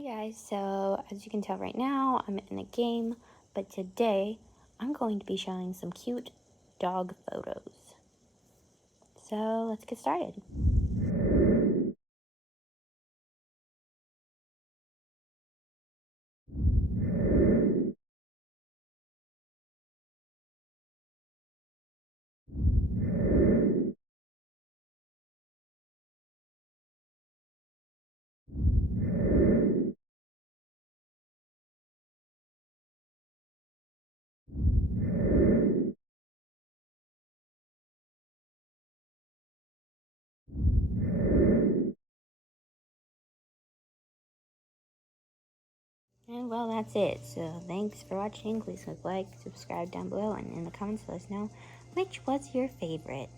Hey guys, so as you can tell right now, I'm in a game, but today I'm going to be showing some cute dog photos. So let's get started. And well, that's it. So thanks for watching. Please click like, subscribe down below, and in the comments let us know which was your favorite.